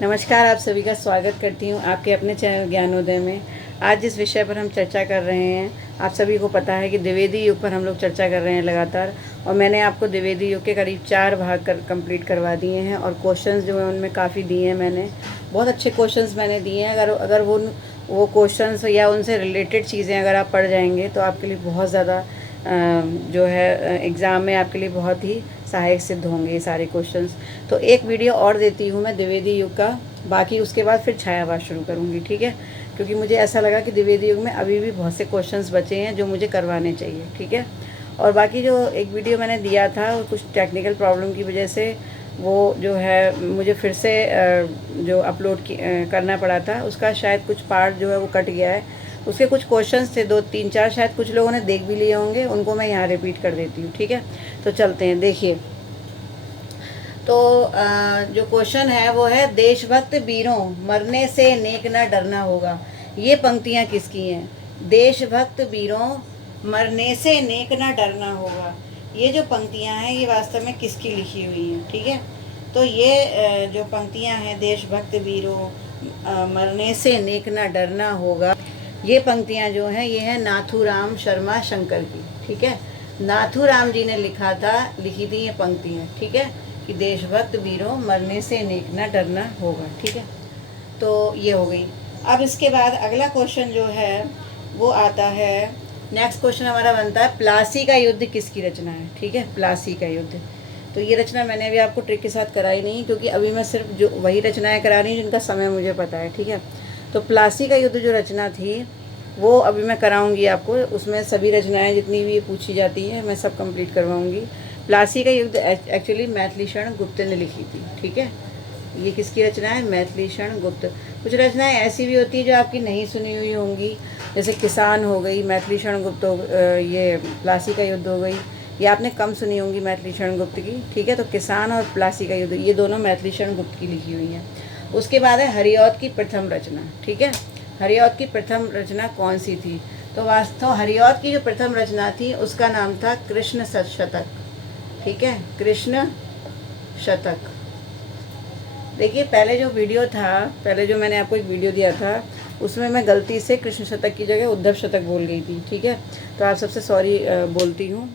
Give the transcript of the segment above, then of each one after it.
नमस्कार, आप सभी का स्वागत करती हूँ आपके अपने चैनल ज्ञानोदय में। आज जिस विषय पर हम चर्चा कर रहे हैं, आप सभी को पता है कि द्विवेदी युग पर हम लोग चर्चा कर रहे हैं लगातार। और मैंने आपको द्विवेदी युग के करीब 4 भाग कंप्लीट करवा दिए हैं और क्वेश्चंस जो हैं उनमें काफ़ी दिए हैं मैंने। बहुत अच्छे क्वेश्चंस मैंने दिए हैं। अगर वो क्वेश्चंस या उनसे रिलेटेड चीज़ें अगर आप पढ़ जाएंगे तो आपके लिए बहुत ज़्यादा जो है एग्ज़ाम में आपके लिए बहुत ही सहायक सिद्ध होंगे ये सारे क्वेश्चंस। तो एक वीडियो और देती हूँ मैं द्विवेदी युग का, बाकी उसके बाद फिर छायावाद शुरू करूँगी, ठीक है। क्योंकि मुझे ऐसा लगा कि द्विवेदी युग में अभी भी बहुत से क्वेश्चंस बचे हैं जो मुझे करवाने चाहिए, ठीक है। और बाकी जो एक वीडियो मैंने दिया था कुछ टेक्निकल प्रॉब्लम की वजह से वो जो है मुझे फिर से जो अपलोड करना पड़ा था, उसका शायद कुछ पार्ट जो है वो कट गया है। उसके कुछ क्वेश्चंस थे 2 3 4, शायद कुछ लोगों ने देख भी लिए होंगे, उनको मैं यहाँ रिपीट कर देती हूँ, ठीक है। तो चलते हैं, देखिए। तो जो क्वेश्चन है वो है, देशभक्त वीरों मरने से नेक न डरना होगा। ये पंक्तियाँ किसकी हैं? देशभक्त वीरों मरने से नेक न डरना होगा। ये जो पंक्तियाँ हैं ये वास्तव में किसकी लिखी हुई हैं, ठीक है। तो ये जो पंक्तियाँ हैं, देशभक्त वीरों मरने से नेक न डरना होगा, ये पंक्तियाँ जो हैं ये हैं नाथूराम शर्मा शंकर की, ठीक है। नाथूराम जी ने लिखी थी ये पंक्तियाँ, ठीक है, कि देशभक्त वीरों मरने से नेक न डरना होगा, ठीक है। तो ये हो गई। अब इसके बाद अगला क्वेश्चन जो है वो आता है, नेक्स्ट क्वेश्चन हमारा बनता है, प्लासी का युद्ध किसकी रचना है, ठीक है। प्लासी का युद्ध, तो ये रचना मैंने अभी आपको ट्रिक के साथ कराई नहीं, क्योंकि अभी मैं सिर्फ जो वही रचनाएं करा रही हूँ जिनका समय मुझे पता है, ठीक है। तो प्लासी का युद्ध जो रचना थी वो अभी मैं कराऊंगी आपको। उसमें सभी रचनाएं जितनी भी पूछी जाती हैं मैं सब कंप्लीट करवाऊंगी। प्लासी का युद्ध एक्चुअली मैथिलीशरण गुप्त ने लिखी थी, ठीक है। ये किसकी रचना है? मैथिलीशरण गुप्त। कुछ रचनाएं ऐसी भी होती है जो आपकी नहीं सुनी हुई होंगी, जैसे किसान हो गई, मैथिलीशरण गुप्त ये प्लासी का युद्ध हो गई, ये आपने कम सुनी होंगी मैथिलीशरण गुप्त की, ठीक है। तो किसान और प्लासी का युद्ध ये दोनों मैथिलीशरण गुप्त की लिखी हुई हैं। उसके बाद है हरिऔध की प्रथम रचना, ठीक है। हरिऔध की प्रथम रचना कौन सी थी? तो वास्तव हरिऔध की जो प्रथम रचना थी उसका नाम था कृष्ण शतक, ठीक है। कृष्ण शतक। देखिए, पहले जो वीडियो था, पहले जो मैंने आपको एक वीडियो दिया था उसमें मैं गलती से कृष्ण शतक की जगह उद्धव शतक बोल गई थी, ठीक है। तो आप सबसे सॉरी बोलती हूँ।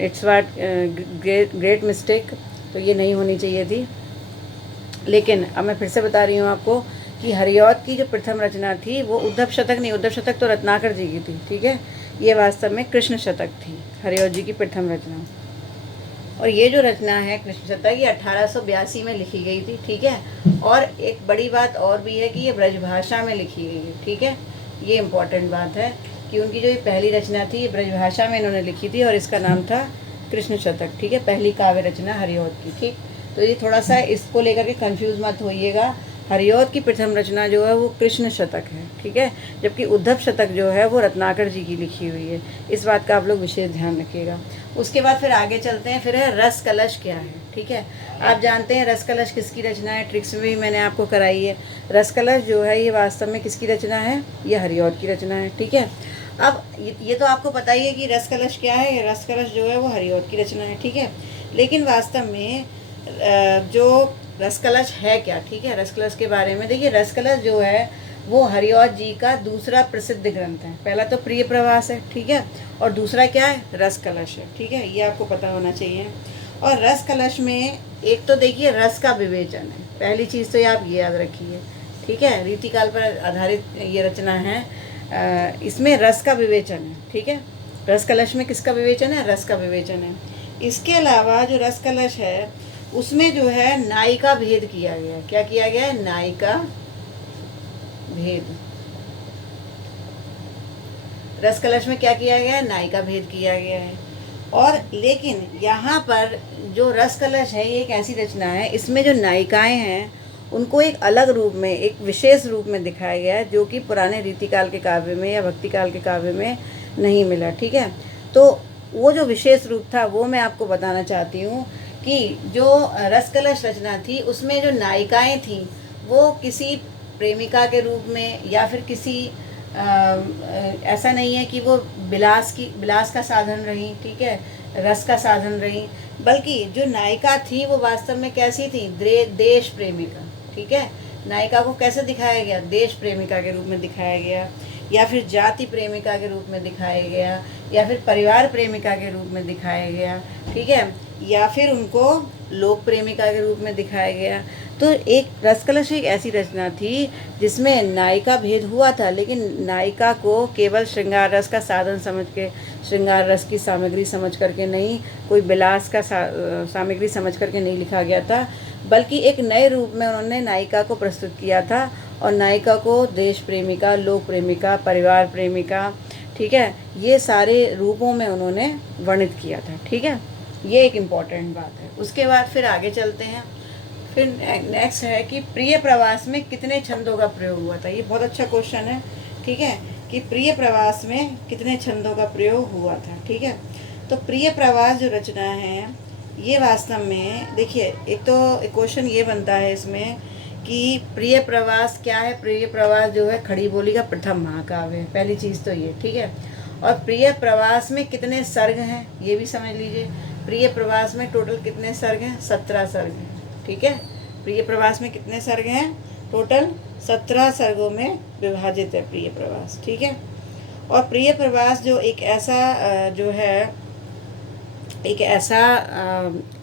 It's what great mistake. तो ये नहीं होनी चाहिए थी। लेकिन अब मैं फिर से बता रही हूँ आपको कि हरिऔध की जो प्रथम रचना थी वो उद्धव शतक नहीं, उद्धव शतक तो रत्नाकर जी की थी, ठीक है। ये वास्तव में कृष्ण शतक थी, हरिऔध जी की प्रथम रचना। और ये जो रचना है कृष्ण शतक, ये 1882 में लिखी गई थी, ठीक है। और एक बड़ी बात और भी है कि ये ब्रजभाषा में लिखी गई है, ठीक है। ये इम्पोर्टेंट बात है कि उनकी जो ये पहली रचना थी ये ब्रजभाषा में इन्होंने लिखी थी और इसका नाम था कृष्ण शतक, ठीक है। पहली काव्य रचना हरिऔध की, ठीक। तो ये थोड़ा सा इसको लेकर के कंफ्यूज मत होइएगा। हरिऔध की प्रथम रचना जो है वो कृष्ण शतक है, ठीक है। जबकि उद्धव शतक जो है वो रत्नाकर जी की लिखी हुई है। इस बात का आप लोग विशेष ध्यान रखिएगा। उसके बाद फिर आगे चलते हैं, फिर है रस कलश क्या है, ठीक है। आप जानते हैं रस कलश किसकी रचना है, ट्रिक्स में भी मैंने आपको कराई है। रस कलश जो है ये वास्तव में किसकी रचना है? ये हरिऔध की रचना है, ठीक है। अब ये तो आपको पता ही है कि रस कलश क्या है। रस कलश जो है वो हरिऔध की रचना है, ठीक है। लेकिन वास्तव में जो रस कलश है क्या, ठीक है। रस कलश के बारे में देखिए, रस कलश जो है वो हरिऔध जी का दूसरा प्रसिद्ध ग्रंथ है। पहला तो प्रिय प्रवास है, ठीक है, और दूसरा क्या है? रस कलश है, ठीक है। ये आपको पता होना चाहिए। और रस कलश में एक तो देखिए रस का विवेचन है, पहली चीज़ तो ये आप ये याद रखिए, ठीक है। रीतिकाल पर आधारित ये रचना है। इसमें रस का विवेचन है, ठीक है। रस कलश में किसका विवेचन है? रस का विवेचन है। इसके अलावा जो रस कलश है उसमें जो है नायिका भेद किया गया है। क्या किया गया है? नायिका भेद। रस कलश में क्या किया गया है? नायिका भेद किया गया है। और लेकिन यहाँ पर जो रस कलश है ये एक ऐसी रचना है, इसमें जो नायिकाएं हैं उनको एक अलग रूप में, एक विशेष रूप में दिखाया गया है, जो कि पुराने रीतिकाल के काव्य में या भक्ति काल के काव्य में नहीं मिला, ठीक है। तो वो जो विशेष रूप था वो मैं आपको बताना चाहती हूँ कि जो रस कलश रचना थी उसमें जो नायिकाएं थीं वो किसी प्रेमिका के रूप में या फिर किसी ऐसा नहीं है कि वो विलास का साधन रही, ठीक है, रस का साधन रही, बल्कि जो नायिका थी वो वास्तव में कैसी थी, देश प्रेमिका, ठीक है। नायिका को कैसे दिखाया गया, देश प्रेमिका के रूप में दिखाया गया, या फिर जाति प्रेमिका के रूप में दिखाया गया, या फिर परिवार प्रेमिका के रूप में दिखाया गया, ठीक है, या फिर उनको लोक प्रेमिका के रूप में दिखाया गया। तो एक रसकलश एक ऐसी रचना थी जिसमें नायिका भेद हुआ था, लेकिन नायिका को केवल श्रृंगार रस का साधन समझ के, श्रृंगार रस की सामग्री समझ करके नहीं, कोई विलास का सामग्री समझ करके नहीं लिखा गया था, बल्कि एक नए रूप में उन्होंने नायिका को प्रस्तुत किया था, और नायिका को देश प्रेमिका, लोक प्रेमिका, परिवार प्रेमिका, ठीक है, ये सारे रूपों में उन्होंने वर्णित किया था, ठीक है। ये एक इम्पॉर्टेंट बात है। उसके बाद फिर आगे चलते हैं। फिर नेक्स्ट है कि प्रिय प्रवास में कितने छंदों का प्रयोग हुआ था। ये बहुत अच्छा क्वेश्चन है, ठीक है, कि प्रिय प्रवास में कितने छंदों का प्रयोग हुआ था, ठीक है। तो प्रिय प्रवास जो रचना है ये वास्तव में देखिए, एक तो क्वेश्चन ये बनता है इसमें कि प्रिय प्रवास क्या है। प्रिय प्रवास जो है खड़ी बोली का प्रथम महाकाव्य है, पहली चीज़ तो ये, ठीक है। और प्रिय प्रवास में कितने सर्ग हैं ये भी समझ लीजिए। प्रिय प्रवास में टोटल कितने सर्ग हैं, 17 सर्ग हैं, ठीक है। प्रिय प्रवास में कितने सर्ग हैं, टोटल 17 सर्गों में विभाजित है प्रिय प्रवास, ठीक है। और प्रिय प्रवास जो एक ऐसा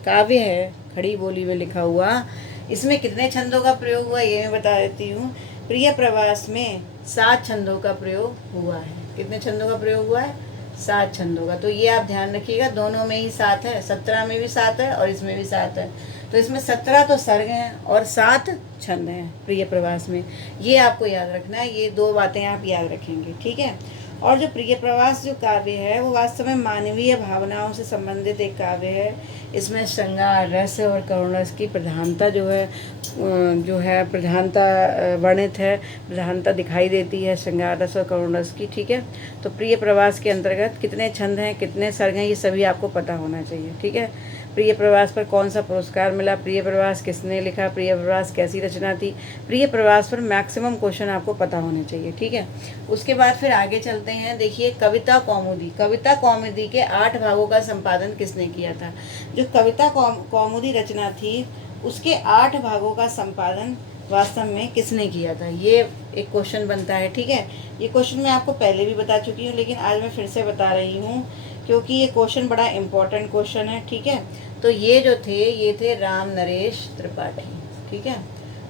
काव्य है खड़ी बोली में लिखा हुआ, इसमें कितने छंदों का प्रयोग हुआ ये मैं बता देती हूँ। प्रिय प्रवास में 7 छंदों का प्रयोग हुआ है। कितने छंदों का प्रयोग हुआ है, 7 छंदों का। तो ये आप ध्यान रखिएगा, दोनों में ही 7 है, 17 में भी 7 है और इसमें भी 7 है। तो इसमें 17 तो सर्ग हैं और 7 छंद हैं प्रिय प्रवास में। ये आपको याद रखना है, ये 2 बातें आप याद रखेंगे, ठीक है। और जो प्रिय प्रवास जो काव्य है वो वास्तव में मानवीय भावनाओं से संबंधित एक काव्य है। इसमें श्रृंगार रस और करुण रस की प्रधानता जो है प्रधानता वर्णित है, प्रधानता दिखाई देती है श्रृंगार रस और करुण रस की, ठीक है। तो प्रिय प्रवास के अंतर्गत कितने छंद हैं, कितने सर्ग हैं, ये सभी आपको पता होना चाहिए, ठीक है। प्रिय प्रवास पर कौन सा पुरस्कार मिला, प्रिय प्रवास किसने लिखा, प्रिय प्रवास कैसी रचना थी, प्रिय प्रवास पर मैक्सिमम क्वेश्चन आपको पता होने चाहिए, ठीक है। उसके बाद फिर आगे चलते हैं। देखिए कविता कौमुदी के 8 भागों का संपादन किसने किया था। जो कविता कौमुदी रचना थी उसके 8 भागों का संपादन वास्तव में किसने किया था, ये एक क्वेश्चन बनता है, ठीक है। ये क्वेश्चन मैं आपको पहले भी बता चुकी हूँ, लेकिन आज मैं फिर से बता रही हूँ क्योंकि ये क्वेश्चन बड़ा इम्पोर्टेंट क्वेश्चन है, ठीक है। तो ये थे राम नरेश त्रिपाठी, ठीक है।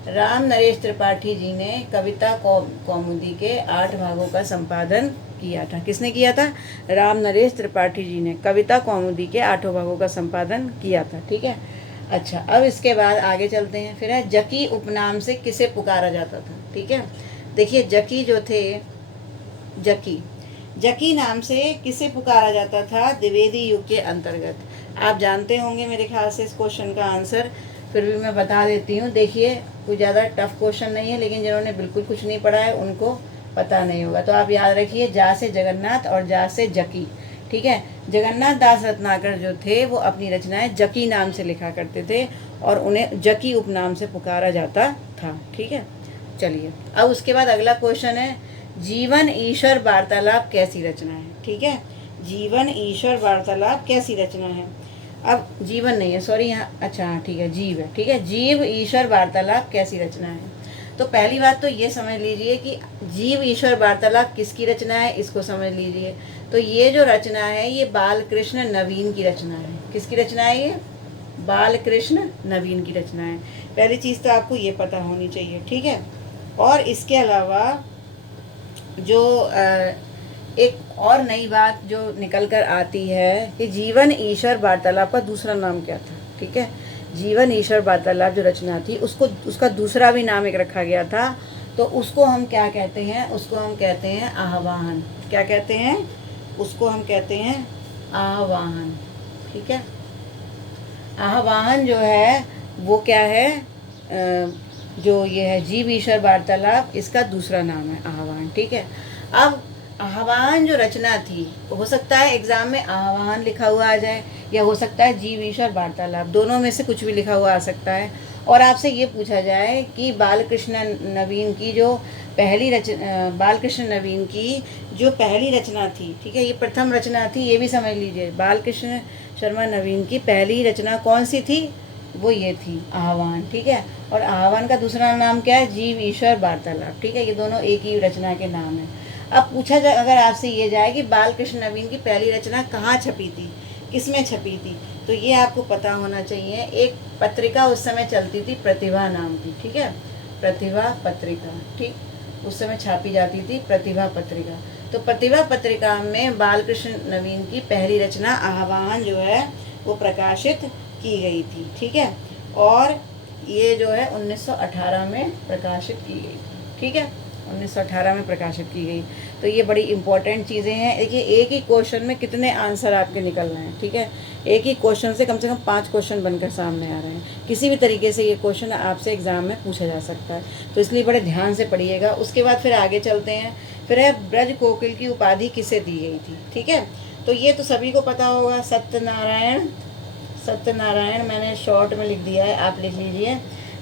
राम नरेश त्रिपाठी जी ने कविता कौमुदी के 8 भागों का संपादन किया था। किसने किया था, राम नरेश त्रिपाठी जी ने कविता कौमुदी के 8 भागों का संपादन किया था, ठीक है। अच्छा, अब इसके बाद आगे चलते हैं। फिर है जकी उपनाम से किसे पुकारा जाता था, ठीक है। देखिए जकी जो थे, जकी नाम से किसे पुकारा जाता था द्विवेदी युग के अंतर्गत। आप जानते होंगे मेरे ख्याल से इस क्वेश्चन का आंसर, फिर भी मैं बता देती हूँ। देखिए कोई ज़्यादा टफ क्वेश्चन नहीं है, लेकिन जिन्होंने बिल्कुल कुछ नहीं पढ़ा है उनको पता नहीं होगा। तो आप याद रखिए, जा से जगन्नाथ और जा से जकी, ठीक है। जगन्नाथ दास रत्नाकर जो थे वो अपनी रचनाएं जकी नाम से लिखा करते थे और उन्हें जकी उपनाम से पुकारा जाता था, ठीक है। चलिए अब उसके बाद अगला क्वेश्चन है, जीवन ईश्वर वार्तालाप कैसी रचना है, ठीक है। जीवन ईश्वर वार्तालाप कैसी रचना है। अब जीवन नहीं है, सॉरी, यहाँ अच्छा हाँ ठीक है, जीव है, ठीक है। जीव ईश्वर वार्तालाप कैसी रचना है। तो पहली बात तो ये समझ लीजिए कि जीव ईश्वर वार्तालाप किसकी रचना है, इसको समझ लीजिए। तो ये जो रचना है ये बालकृष्ण नवीन की रचना है। किसकी रचना है ये, बालकृष्ण नवीन की रचना है। पहली चीज़ तो आपको ये पता होनी चाहिए, ठीक है। और इसके अलावा जो एक और नई बात जो निकल कर आती है कि जीवन ईश्वर वार्तालाप का दूसरा नाम क्या था, ठीक है। जीवन ईश्वर वार्तालाप जो रचना थी उसका दूसरा भी नाम एक रखा गया था। तो उसको हम क्या कहते हैं, उसको हम कहते हैं आह्वान। क्या कहते हैं, उसको हम कहते हैं आह्वान, ठीक है। आह्वान जो है वो क्या है, जो ये है जीव ईश्वर वार्तालाप, इसका दूसरा नाम है आह्वान, ठीक है। अब आह्वान जो रचना थी, हो सकता है एग्जाम में आह्वान लिखा हुआ आ जाए या हो सकता है जीव ईश्वर वार्तालाप, दोनों में से कुछ भी लिखा हुआ आ सकता है। और आपसे ये पूछा जाए कि बालकृष्ण नवीन की जो बालकृष्ण नवीन की जो पहली रचना थी, ठीक है, ये प्रथम रचना थी, ये भी समझ लीजिए। बालकृष्ण शर्मा नवीन की पहली रचना कौन सी थी? वो ये थी आह्वान, ठीक है। और आह्वान का दूसरा नाम क्या है? जीव ईश्वर वार्तालाप, ठीक है। ये दोनों एक ही रचना के नाम है। अब पूछा जाए, अगर आपसे ये जाए कि बालकृष्ण नवीन की पहली रचना कहाँ छपी थी, किसमें छपी थी, तो ये आपको पता होना चाहिए। एक पत्रिका उस समय चलती थी प्रतिभा नाम की, ठीक है, प्रतिभा पत्रिका, ठीक, उस समय छापी जाती थी प्रतिभा पत्रिका। तो प्रतिभा पत्रिका में बालकृष्ण नवीन की पहली रचना आह्वान जो है वो प्रकाशित की गई थी, ठीक है। और ये जो है 1918 में प्रकाशित की गई थी, ठीक है, 1918 में प्रकाशित की गई। तो ये बड़ी इंपॉर्टेंट चीज़ें हैं। देखिए, एक ही क्वेश्चन में कितने आंसर आपके निकल रहे हैं, ठीक है। एक ही क्वेश्चन से कम 5 क्वेश्चन बनकर सामने आ रहे हैं। किसी भी तरीके से ये क्वेश्चन आपसे एग्जाम में पूछा जा सकता है, तो इसलिए बड़े ध्यान से पढ़िएगा। उसके बाद फिर आगे चलते हैं। फिर है ब्रज कोकिल की उपाधि किसे दी गई थी, ठीक है। तो ये तो सभी को पता होगा, सत्यनारायण मैंने शॉर्ट में लिख दिया है, आप लिख लीजिए।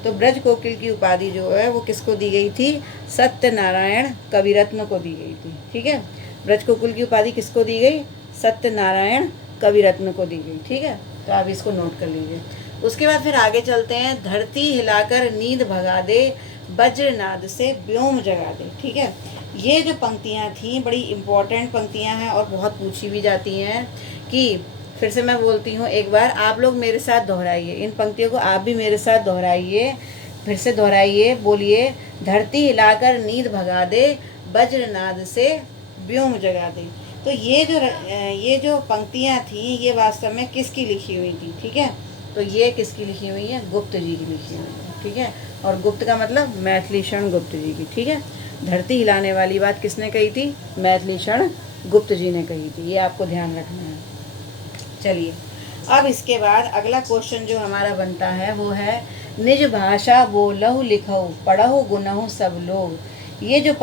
तो ब्रज कोकिल की उपाधि जो है वो किसको दी गई थी? सत्यनारायण कविरत्न को दी गई थी, ठीक है। ब्रज कोकिल की उपाधि किसको दी गई? सत्यनारायण कविरत्न को दी गई, ठीक है। तो आप इसको नोट कर लीजिए। उसके बाद फिर आगे चलते हैं। धरती हिलाकर नींद भगा दे, वज्रनाद से व्योम जगा दे, ठीक है। ये जो पंक्तियाँ थी बड़ी इम्पोर्टेंट पंक्तियाँ हैं और बहुत पूछी भी जाती हैं। कि फिर से मैं बोलती हूँ एक बार, आप लोग मेरे साथ दोहराइए इन पंक्तियों को, आप भी मेरे साथ दोहराइए, फिर से दोहराइए, बोलिए। धरती हिलाकर नींद भगा दे, वज्रनाद से व्योम जगा दे। तो ये जो पंक्तियाँ थी ये वास्तव में किसकी लिखी हुई थी, ठीक है। तो ये किसकी लिखी हुई है? गुप्त जी की लिखी हुई है, ठीक है। और गुप्त का मतलब मैथिली शरण गुप्त जी की, ठीक है। धरती हिलाने वाली बात किसने कही थी? मैथिली शरण गुप्त जी ने कही थी, ये आपको ध्यान रखना है। चलिए, अब इसके बाद अगला क्वेश्चन जो हमारा बनता है वो है, निज भाषा बोलहु लिखहु पढ़हु गुनहु सब लोग। ये जो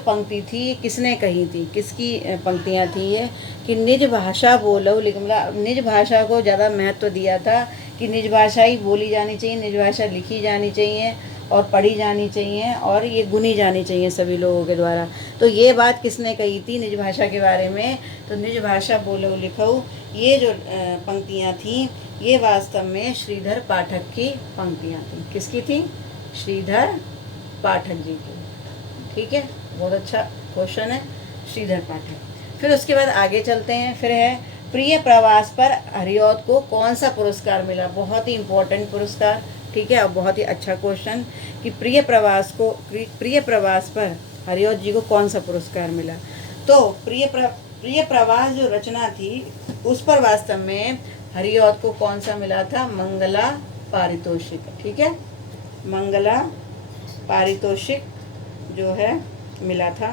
पंक्ति थी किसने कही थी? किसकी पंक्तियाँ थी ये? कि निज भाषा बोलहु लिख, मतलब निज भाषा को ज़्यादा महत्व दिया था कि निज भाषा ही बोली जानी चाहिए, निज भाषा लिखी जानी चाहिए और पढ़ी जानी चाहिए और ये गुनी जानी चाहिए सभी लोगों के द्वारा। तो ये बात किसने कही थी निज भाषा के बारे में? तो निज भाषा बोलहु लिखहु, ये जो पंक्तियाँ थीं ये वास्तव में श्रीधर पाठक की पंक्तियाँ थीं। किसकी थी? श्रीधर पाठक जी की, ठीक है। बहुत अच्छा क्वेश्चन है, श्रीधर पाठक। फिर उसके बाद आगे चलते हैं। फिर है, प्रिय प्रवास पर हरिऔध को कौन सा पुरस्कार मिला? बहुत ही इम्पोर्टेंट पुरस्कार, ठीक है। और बहुत ही अच्छा क्वेश्चन कि प्रिय प्रवास पर हरिऔध जी को कौन सा पुरस्कार मिला? तो प्रिय प्रवास जो रचना थी उस पर वास्तव में हरिऔध को कौन सा मिला था? मंगला पारितोषिक, ठीक है। मंगला पारितोषिक जो है मिला था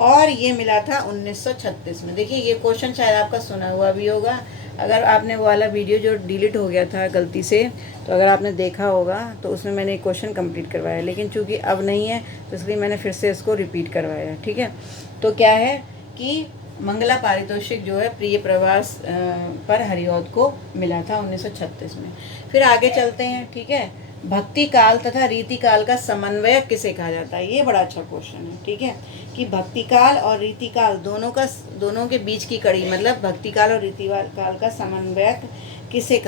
और ये मिला था 1936 में। देखिए, ये क्वेश्चन शायद आपका सुना हुआ भी होगा। अगर आपने वो वाला वीडियो जो डिलीट हो गया था गलती से, तो अगर आपने देखा होगा तो उसमें मैंने क्वेश्चन कंप्लीट करवाया, लेकिन चूंकि अब नहीं है तो इसलिए मैंने फिर से इसको रिपीट करवाया, ठीक है। तो क्या है कि मंगला पारितोषिक जो है प्रिय प्रवास पर हरिऔध को मिला था 1936 में। फिर आगे चलते हैं, ठीक है। भक्ति काल तथा रीति काल का समन्वय किसे कहा जाता है? ये बड़ा अच्छा क्वेश्चन है, ठीक है। कि भक्ति काल और रीति काल दोनों के बीच की कड़ी, मतलब भक्ति काल और रीति काल का समन्वयक किसे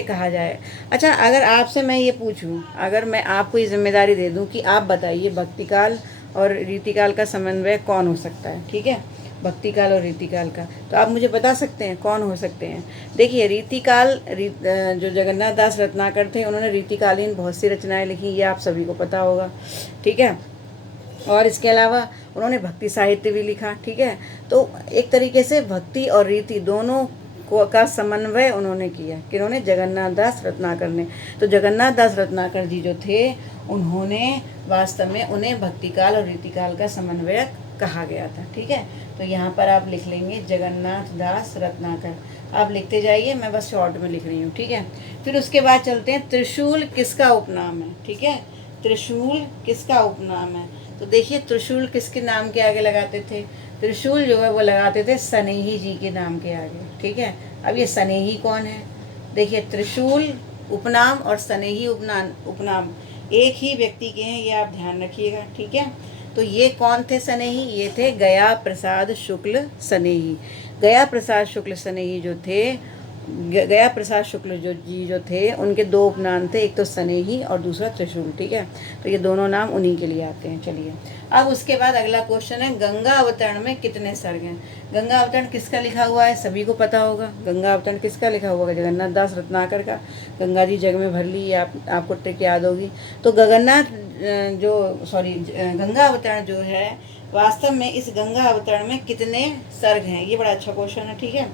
कहा जाए? अच्छा, अगर आपसे मैं ये पूछूं, अगर मैं आपको ये जिम्मेदारी दे दूं कि आप बताइए भक्ति काल और रीतिकाल का समन्वय कौन हो सकता है, ठीक है। भक्ति काल और रीतिकाल का, तो आप मुझे बता सकते हैं कौन हो सकते हैं? देखिए, रीतिकाल जो जगन्नाथ दास रत्नाकर थे उन्होंने रीतिकालीन बहुत सी रचनाएं लिखी, ये आप सभी को पता होगा, ठीक है। और इसके अलावा उन्होंने भक्ति साहित्य भी लिखा, ठीक है। तो एक तरीके से भक्ति और रीति दोनों का समन्वय उन्होंने किया। किन्होंने? जगन्नाथ दास रत्नाकर ने। तो जगन्नाथ दास रत्नाकर जी जो थे उन्होंने वास्तव में उन्हें भक्तिकाल और रीतिकाल का समन्वयक कहा गया था, ठीक है। तो यहाँ पर आप लिख लेंगे जगन्नाथ दास रत्नाकर, आप लिखते जाइए, मैं बस शॉर्ट में लिख रही हूँ, ठीक है। फिर उसके बाद चलते हैं, त्रिशूल किसका उपनाम है? ठीक है, त्रिशूल किसका उपनाम है? तो देखिए, त्रिशूल किसके नाम के आगे लगाते थे? त्रिशूल जो है वो लगाते थे सनेही जी के नाम के आगे, ठीक है। अब ये सनेही कौन है? देखिए, त्रिशूल उपनाम और स्नेही उपनाम एक ही व्यक्ति के हैं, ये आप ध्यान रखिएगा, ठीक है। तो ये कौन थे स्नेही? ये थे गया प्रसाद शुक्ल स्नेही। गया प्रसाद शुक्ल स्नेही जो थे, गया प्रसाद शुक्ल जो थे, उनके दो उपनाम थे, एक तो स्नेही और दूसरा त्रिशूल, ठीक है। तो ये दोनों नाम उन्हीं के लिए आते हैं। चलिए, अब उसके बाद अगला क्वेश्चन है, गंगा अवतरण में कितने सर्ग हैं? गंगा अवतरण किसका लिखा हुआ है? सभी को पता होगा। गंगा अवतरण किसका लिखा हुआ है? जगन्नाथ दास रत्नाकर का। गंगा जी जग में भर ली, ये आपको ट्रिक याद होगी। तो गंगा अवतरण जो है, वास्तव में इस गंगा अवतरण में कितने सर्ग हैं? ये बड़ा अच्छा क्वेश्चन है, ठीक है।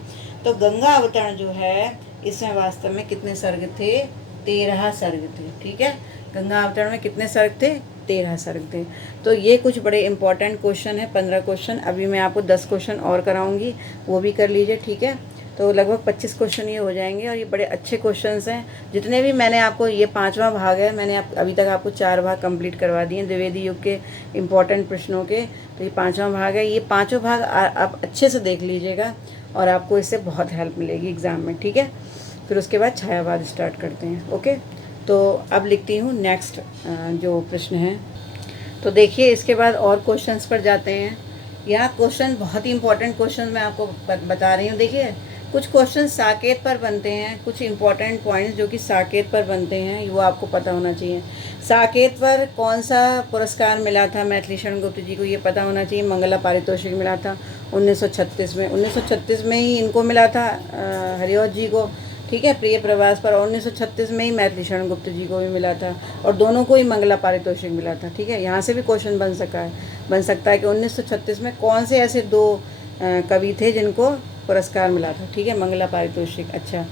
तो गंगा अवतरण जो है, इसमें वास्तव में कितने सर्ग थे? 13 सर्ग थे, ठीक है। गंगा अवतरण में कितने सर्ग थे? 13 सर्ग थे। तो ये कुछ बड़े इंपॉर्टेंट क्वेश्चन है, 15 क्वेश्चन। अभी मैं आपको 10 क्वेश्चन और कराऊंगी, वो भी कर लीजिए, ठीक है। तो लगभग 25 क्वेश्चन ये हो जाएंगे, और ये बड़े अच्छे क्वेश्चंस हैं। जितने भी मैंने आपको, ये 5वां भाग है, मैंने अभी तक आपको 4 भाग कंप्लीट करवा दिए द्विवेदी युग के इम्पोर्टेंट प्रश्नों के। तो ये 5वां भाग है। ये 5 भाग आप अच्छे से देख लीजिएगा, और आपको इससे बहुत हेल्प मिलेगी एग्ज़ाम में, ठीक है। फिर उसके बाद छायावाद स्टार्ट करते हैं, ओके। तो अब लिखती हूँ नेक्स्ट जो प्रश्न है। तो देखिए, इसके बाद और क्वेश्चंस पर जाते हैं। यहाँ क्वेश्चन बहुत ही इंपॉर्टेंट क्वेश्चन मैं आपको बता रही हूँ। देखिए, कुछ क्वेश्चन साकेत पर बनते हैं, कुछ इंपॉर्टेंट पॉइंट्स जो कि साकेत पर बनते हैं, वो आपको पता होना चाहिए। साकेत पर कौन सा पुरस्कार मिला था मैथिली शरण गुप्त जी को? ये पता होना चाहिए। मंगला पारितोषिक मिला था 1936 में। 1936 में ही इनको मिला था हरिऔध जी को, ठीक है, प्रिय प्रवास पर। 1936 में ही मैथिली शरण गुप्त जी को भी मिला था, और दोनों को ही मंगला पारितोषिक मिला था, ठीक है। यहाँ से भी क्वेश्चन बन सकता है कि 1936 में कौन से ऐसे 2 कवि थे जिनको पुरस्कार मिला था, ठीक है, मंगला पारितोषिक। अच्छा,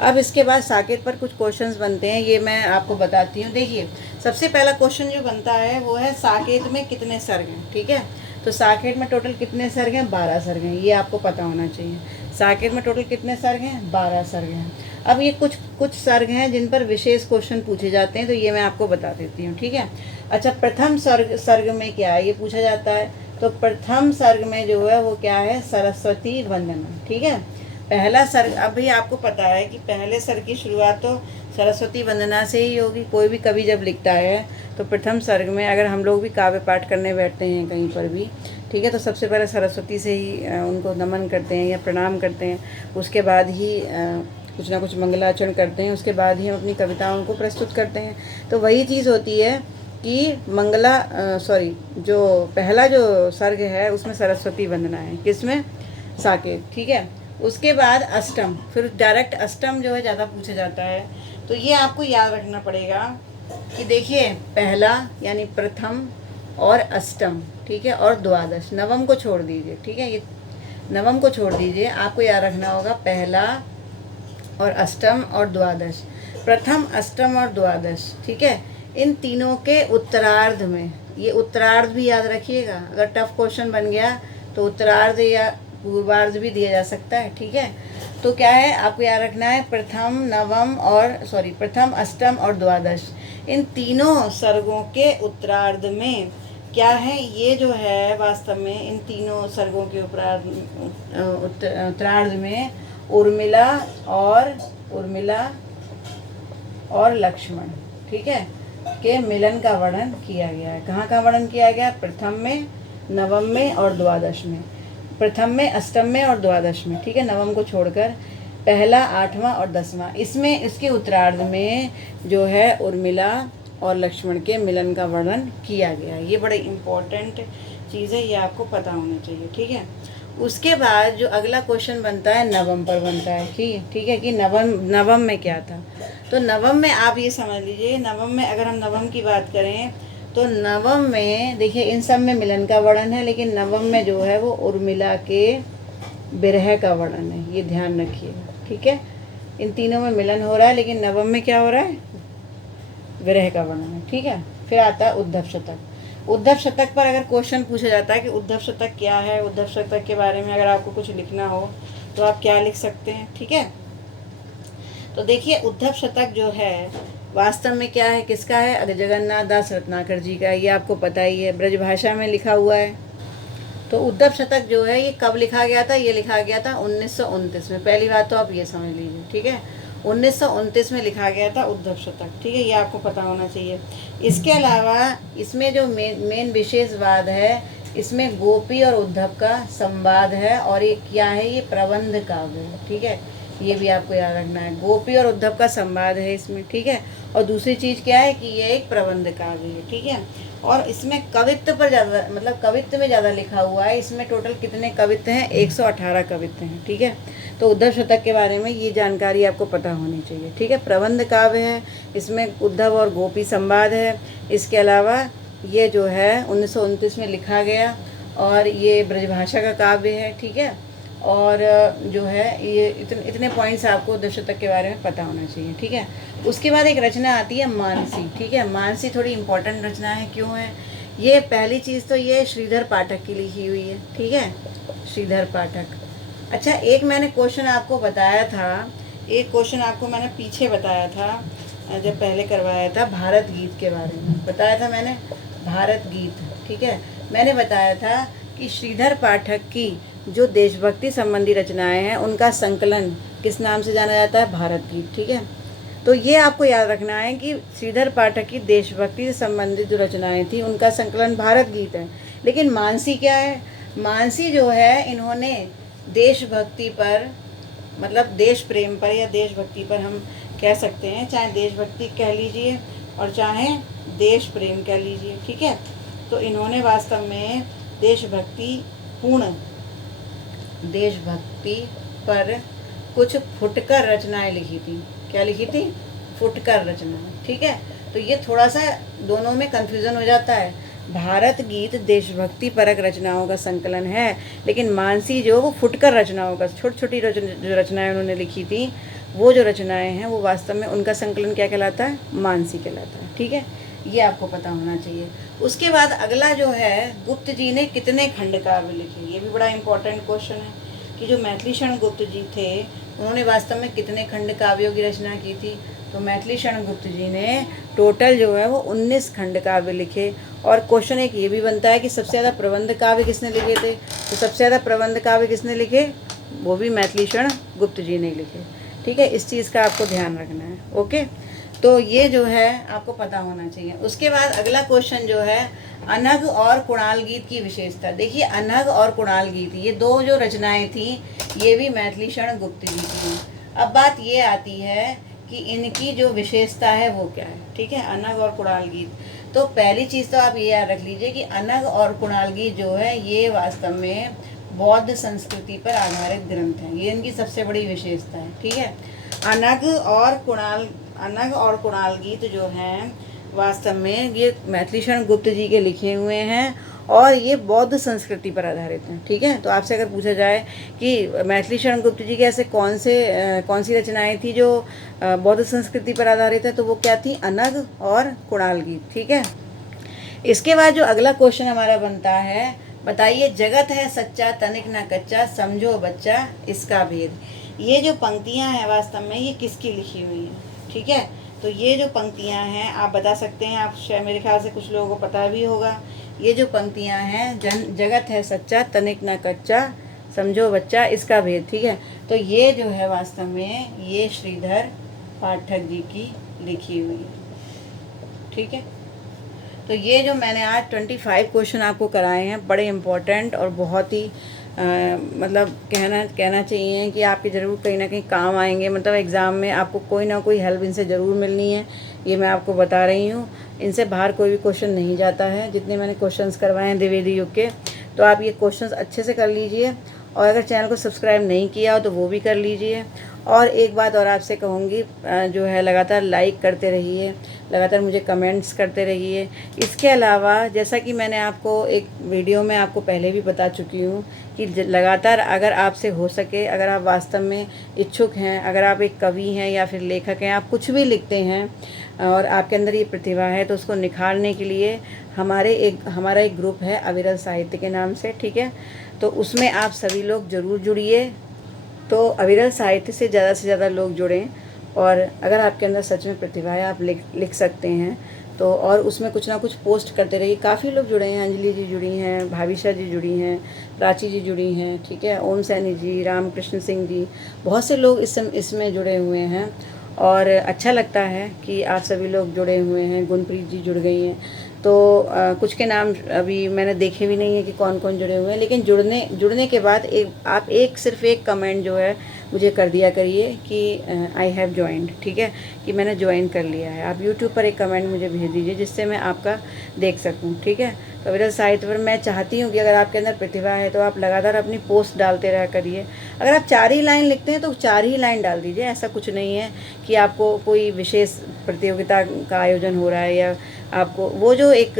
अब इसके बाद साकेत पर कुछ क्वेश्चंस बनते हैं, ये मैं आपको बताती हूँ। देखिए, सबसे पहला क्वेश्चन जो बनता है वो है, साकेत में कितने सर्ग हैं, ठीक है। तो साकेत में टोटल कितने सर्ग हैं? 12 सर्ग हैं, ये आपको पता होना चाहिए। साकेत में टोटल कितने सर्ग हैं? 12 सर्ग हैं। अब ये कुछ सर्ग हैं जिन पर विशेष क्वेश्चन पूछे जाते हैं, तो ये मैं आपको बता देती हूँ, ठीक है। अच्छा, प्रथम सर्ग में क्या है, ये पूछा जाता है। तो प्रथम सर्ग में जो है वो क्या है? सरस्वती वंदना, ठीक है। पहला सर्ग, अभी आपको पता है कि पहले सर्ग की शुरुआत तो सरस्वती वंदना से ही होगी। कोई भी कवि जब लिखता है तो प्रथम सर्ग में, अगर हम लोग भी काव्य पाठ करने बैठते हैं कहीं पर भी, ठीक है, तो सबसे पहले सरस्वती से ही उनको नमन करते हैं या प्रणाम करते हैं। उसके बाद ही कुछ ना कुछ मंगलाचरण करते हैं, उसके बाद ही हम अपनी कविताओं को प्रस्तुत करते हैं। तो वही चीज़ होती है कि जो पहला जो सर्ग है उसमें सरस्वती वंदना है, किसमें? साकेत, ठीक है। उसके बाद अष्टम, फिर डायरेक्ट अष्टम जो है ज़्यादा पूछा जाता है। तो ये आपको याद रखना पड़ेगा कि देखिए, पहला यानी प्रथम और अष्टम, ठीक है, और द्वादश, नवम को छोड़ दीजिए, ठीक है, ये नवम को छोड़ दीजिए। आपको याद रखना होगा पहला और अष्टम और द्वादश, प्रथम अष्टम और द्वादश, ठीक है। इन तीनों के उत्तरार्ध में, ये उत्तरार्ध भी याद रखिएगा। अगर टफ क्वेश्चन बन गया तो उत्तरार्ध या पूर्वार्ध भी दिया जा सकता है, ठीक है। तो क्या है, आपको याद रखना है, प्रथम अष्टम और द्वादश, इन तीनों सर्गों के उत्तरार्ध में क्या है, ये जो है वास्तव में इन तीनों सर्गों के उत्तरार्ध में उर्मिला और लक्ष्मण, ठीक है, के मिलन का वर्णन किया गया है। कहाँ का वर्णन किया गया? प्रथम में, नवम में और द्वादश में। प्रथम में, अष्टम में और द्वादश में, ठीक है, नवम को छोड़कर। पहला, 8वां और 10वां, इसमें इसके उत्तरार्ध में जो है उर्मिला और लक्ष्मण के मिलन का वर्णन किया गया है। ये बड़े इम्पोर्टेंट चीज़ है, ये आपको पता होना चाहिए, ठीक है। उसके बाद जो अगला क्वेश्चन बनता है नवम पर बनता है, ठीक है, कि नवम में क्या था। तो नवम में आप ये समझ लीजिए, नवम में अगर हम नवम की बात करें तो नवम में देखिए, इन सब में मिलन का वर्णन है, लेकिन नवम में जो है वो उर्मिला के विरह का वर्णन है, ये ध्यान रखिएगा, ठीक है। इन तीनों में मिलन हो रहा है, लेकिन नवम में क्या हो रहा है? विरह का वर्णन है, ठीक है। फिर आता है उद्धव शतक। उद्धव शतक पर अगर क्वेश्चन पूछा जाता है कि उद्धव शतक क्या है, उद्धव शतक के बारे में अगर आपको कुछ लिखना हो तो आप क्या लिख सकते हैं, ठीक है। तो देखिए, उद्धव शतक जो है वास्तव में क्या है, किसका है? अगर जगन्नाथ दास रत्नाकर जी का, ये आपको पता ही है, ब्रज भाषा में लिखा हुआ है। तो उद्धव शतक जो है ये कब लिखा गया था? ये लिखा गया था 1929 में। पहली बात तो आप ये समझ लीजिए, ठीक है, 1929 में लिखा गया था उद्धव शतक, ठीक है, ये आपको पता होना चाहिए। इसके अलावा इसमें जो मेन विशेषवाद है, इसमें गोपी और उद्धव का संवाद है, और ये क्या है, ये प्रबंध काव्य है, ठीक है, ये भी आपको याद रखना है। गोपी और उद्धव का संवाद है इसमें, ठीक है। और दूसरी चीज़ क्या है कि ये एक प्रबंध काव्य है, ठीक है। और इसमें कवित्व पर ज़्यादा, मतलब कवित्व में ज़्यादा लिखा हुआ है। इसमें टोटल कितने कवित्व हैं, 118 कवित्व हैं, ठीक है। तो उद्धव शतक के बारे में ये जानकारी आपको पता होनी चाहिए, ठीक है। प्रबंध काव्य है, इसमें उद्धव और गोपी संवाद है। इसके अलावा ये जो है 1929 में लिखा गया, और ये ब्रजभाषा का काव्य है, ठीक है। और जो है ये इतने पॉइंट्स आपको उद्धव शतक के बारे में पता होना चाहिए, ठीक है। उसके बाद एक रचना आती है मानसी, ठीक है। मानसी थोड़ी इंपॉर्टेंट रचना है, क्यों है ये? पहली चीज़ तो ये श्रीधर पाठक की लिखी हुई है, ठीक है, श्रीधर पाठक। अच्छा, एक मैंने क्वेश्चन आपको बताया था, एक क्वेश्चन आपको मैंने पीछे बताया था, जब पहले करवाया था, भारत गीत के बारे में बताया था मैंने, भारत गीत, ठीक है। मैंने बताया था कि श्रीधर पाठक की जो देशभक्ति संबंधी रचनाएं हैं उनका संकलन किस नाम से जाना जाता है? भारत गीत, ठीक है। तो ये आपको याद रखना है कि श्रीधर पाठक की देशभक्ति से संबंधित जो रचनाएं थी उनका संकलन भारत गीत है। लेकिन मानसी क्या है? मानसी जो है, इन्होंने देशभक्ति पर, मतलब देश प्रेम पर या देशभक्ति पर हम कह सकते हैं, चाहे देशभक्ति कह लीजिए और चाहे देश प्रेम कह लीजिए, ठीक है। तो इन्होंने वास्तव में देशभक्ति पर कुछ फुटकर रचनाएं लिखी थी। क्या लिखी थी? फुटकर रचनाएं, ठीक है। तो ये थोड़ा सा दोनों में कन्फ्यूज़न हो जाता है। भारत गीत देशभक्ति परक रचनाओं का संकलन है, लेकिन मानसी जो वो फुटकर रचनाओं का, छोटी छोटी जो रचनाएं उन्होंने लिखी थी, वो जो रचनाएं हैं वो वास्तव में उनका संकलन क्या कहलाता है? मानसी कहलाता है, ठीक है। ये आपको पता होना चाहिए। उसके बाद अगला जो है, गुप्त जी ने कितने खंड काव्य लिखे? ये भी बड़ा इंपॉर्टेंट क्वेश्चन है कि जो मैथिली शरण गुप्त जी थे उन्होंने वास्तव में कितने खंड काव्यों की रचना की थी? तो मैथिली शरण गुप्त जी ने टोटल जो है वो 19 खंड काव्य लिखे। और क्वेश्चन एक ये भी बनता है कि सबसे ज़्यादा प्रबंध काव्य किसने लिखे थे? तो सबसे ज़्यादा प्रबंध काव्य किसने लिखे? वो भी मैथिली शरण गुप्त जी ने लिखे, ठीक है। इस चीज़ का आपको ध्यान रखना है, ओके। तो ये जो है आपको पता होना चाहिए। उसके बाद अगला क्वेश्चन जो है, अनघ और कुणाल गीत की विशेषता। देखिए, अनघ और कुणाल गीत, ये दो जो रचनाएं थी ये भी मैथिली शरण गुप्त जी की। अब बात ये आती है कि इनकी जो विशेषता है वो क्या है, ठीक है, अनघ और कुणाल गीत। तो पहली चीज़ तो आप ये याद रख लीजिए कि अनघ और कुणाल गीत जो है ये वास्तव में बौद्ध संस्कृति पर आधारित ग्रंथ हैं। ये इनकी सबसे बड़ी विशेषता है, ठीक है। अनघ और कुणाल गीत जो हैं वास्तव में ये मैथिली शरण गुप्त जी के लिखे हुए हैं और ये बौद्ध संस्कृति पर आधारित हैं, ठीक है। तो आपसे अगर पूछा जाए कि मैथिली शरण गुप्त जी के ऐसे कौन सी रचनाएं थी जो बौद्ध संस्कृति पर आधारित है, तो वो क्या थी? अनघ और कुणाल गीत, ठीक है। इसके बाद जो अगला क्वेश्चन हमारा बनता है, बताइए, जगत है सच्चा तनिक ना कच्चा, समझो बच्चा इसका भेद। ये जो पंक्तियां हैं वास्तव में ये किसकी लिखी हुई हैं, ठीक है। तो ये जो पंक्तियां हैं आप बता सकते हैं, आप शायद मेरे ख्याल से कुछ लोगों को पता भी होगा। ये जो पंक्तियां हैं, जगत है सच्चा तनिक ना कच्चा, समझो बच्चा इसका भेद, ठीक है। तो ये जो है वास्तव में ये श्रीधर पाठक जी की लिखी हुई है, ठीक है। तो ये जो मैंने आज 25 क्वेश्चन आपको कराए हैं, बड़े इम्पोर्टेंट और बहुत ही मतलब कहना चाहिए कि आपके ज़रूर कहीं ना कहीं काम आएंगे। मतलब एग्ज़ाम में आपको कोई ना कोई हेल्प इनसे ज़रूर मिलनी है, ये मैं आपको बता रही हूँ। इनसे बाहर कोई भी क्वेश्चन नहीं जाता है। जितने मैंने क्वेश्चंस करवाए हैं द्विवेदी युग के, तो आप ये क्वेश्चंस अच्छे से कर लीजिए। और अगर चैनल को सब्सक्राइब नहीं किया हो तो वो भी कर लीजिए। और एक बात और आपसे कहूँगी, जो है लगातार लाइक करते रहिए, लगातार मुझे कमेंट्स करते रहिए। इसके अलावा जैसा कि मैंने आपको एक वीडियो में आपको पहले भी बता चुकी हूँ कि लगातार अगर आपसे हो सके, अगर आप वास्तव में इच्छुक हैं, अगर आप एक कवि हैं या फिर लेखक हैं, आप कुछ भी लिखते हैं और आपके अंदर ये प्रतिभा है, तो उसको निखारने के लिए हमारा एक ग्रुप है अविरल साहित्य के नाम से, ठीक है। तो उसमें आप सभी लोग ज़रूर जुड़िए। तो अविरल साहित्य से ज़्यादा लोग जुड़ें, और अगर आपके अंदर सच में प्रतिभा है, आप लिख सकते हैं तो, और उसमें कुछ ना कुछ पोस्ट करते रहिए। काफ़ी लोग जुड़े हैं, अंजलि जी जुड़ी हैं, भाविशा जी जुड़ी हैं, प्राची जी जुड़ी हैं, ठीक है, ओम सैनी जी, रामकृष्ण सिंह जी, बहुत से लोग इसमें जुड़े हुए हैं। और अच्छा लगता है कि आप सभी लोग जुड़े हुए हैं। गुनप्रीत जी जुड़ गई हैं, तो कुछ के नाम अभी मैंने देखे भी नहीं है कि कौन कौन जुड़े हुए हैं, लेकिन जुड़ने के बाद आप सिर्फ एक कमेंट जो है मुझे कर दिया करिए कि आई हैव ज्वाइंड, ठीक है, कि मैंने ज्वाइन कर लिया है। आप यूट्यूब पर एक कमेंट मुझे भेज दीजिए जिससे मैं आपका देख सकूं, ठीक है। तो विरल साहित्य पर मैं चाहती हूँ कि अगर आपके अंदर प्रतिभा है तो आप लगातार अपनी पोस्ट डालते रहा करिए। अगर आप 4 ही लाइन लिखते हैं तो 4 ही लाइन डाल दीजिए। ऐसा कुछ नहीं है कि आपको कोई विशेष प्रतियोगिता का आयोजन हो रहा है या आपको वो जो एक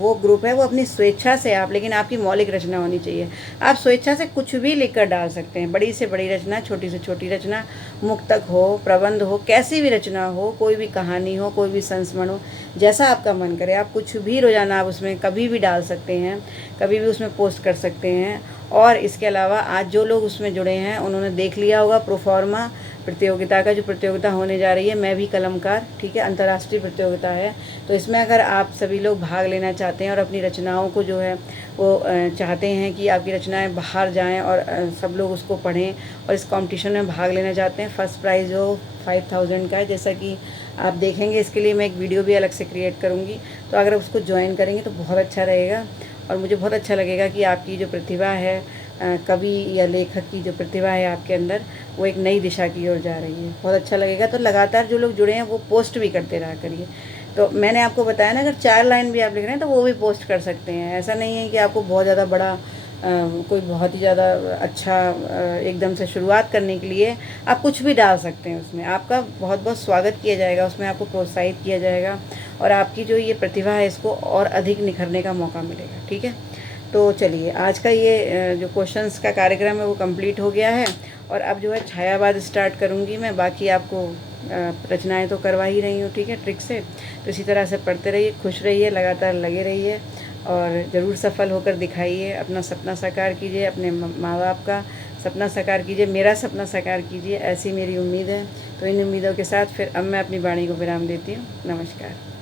वो ग्रुप है वो अपनी स्वेच्छा से आप, लेकिन आपकी मौलिक रचना होनी चाहिए। आप स्वेच्छा से कुछ भी लिखकर डाल सकते हैं, बड़ी से बड़ी रचना, छोटी से छोटी रचना, मुक्तक हो, प्रबंध हो, कैसी भी रचना हो, कोई भी कहानी हो, कोई भी संस्मरण हो, जैसा आपका मन करे आप कुछ भी रोज़ाना आप उसमें कभी भी डाल सकते हैं, कभी भी उसमें पोस्ट कर सकते हैं। और इसके अलावा आज जो लोग उसमें जुड़े हैं उन्होंने देख लिया होगा प्रोफॉर्मा प्रतियोगिता का, जो प्रतियोगिता होने जा रही है मैं भी कलमकार, ठीक है, अंतर्राष्ट्रीय प्रतियोगिता है। तो इसमें अगर आप सभी लोग भाग लेना चाहते हैं और अपनी रचनाओं को जो है वो चाहते हैं कि आपकी रचनाएं बाहर जाएं और सब लोग उसको पढ़ें और इस कंपटीशन में भाग लेना चाहते हैं, फर्स्ट प्राइज़ जो 5000 का है, जैसा कि आप देखेंगे। इसके लिए मैं एक वीडियो भी अलग से क्रिएट करूँगी, तो अगर उसको ज्वाइन करेंगे तो बहुत अच्छा रहेगा और मुझे बहुत अच्छा लगेगा कि आपकी जो प्रतिभा है, कवि या लेखक की जो प्रतिभा है आपके अंदर, वो एक नई दिशा की ओर जा रही है। बहुत अच्छा लगेगा। तो लगातार जो लोग जुड़े हैं वो पोस्ट भी करते रहा करिए। तो मैंने आपको बताया ना, अगर 4 लाइन भी आप लिख रहे हैं तो वो भी पोस्ट कर सकते हैं। ऐसा नहीं है कि आपको बहुत ज़्यादा बड़ा कोई बहुत ही ज़्यादा अच्छा एकदम से शुरुआत करने के लिए आप कुछ भी डाल सकते हैं। उसमें आपका बहुत बहुत स्वागत किया जाएगा, उसमें आपको प्रोत्साहित किया जाएगा और आपकी जो ये प्रतिभा है इसको और अधिक निखरने का मौका मिलेगा, ठीक है। तो चलिए, आज का ये जो क्वेश्चंस का कार्यक्रम है वो कंप्लीट हो गया है और अब जो है छायावाद स्टार्ट करूँगी मैं। बाकी आपको रचनाएं तो करवा ही रही हूँ, ठीक है, ट्रिक से। तो इसी तरह से पढ़ते रहिए, खुश रहिए, लगातार लगे रहिए और ज़रूर सफल होकर दिखाइए। अपना सपना साकार कीजिए, अपने माँ बाप का सपना साकार कीजिए, मेरा सपना साकार कीजिए, ऐसी मेरी उम्मीद है। तो इन उम्मीदों के साथ फिर अब मैं अपनी वाणी को विराम देती हूँ। नमस्कार।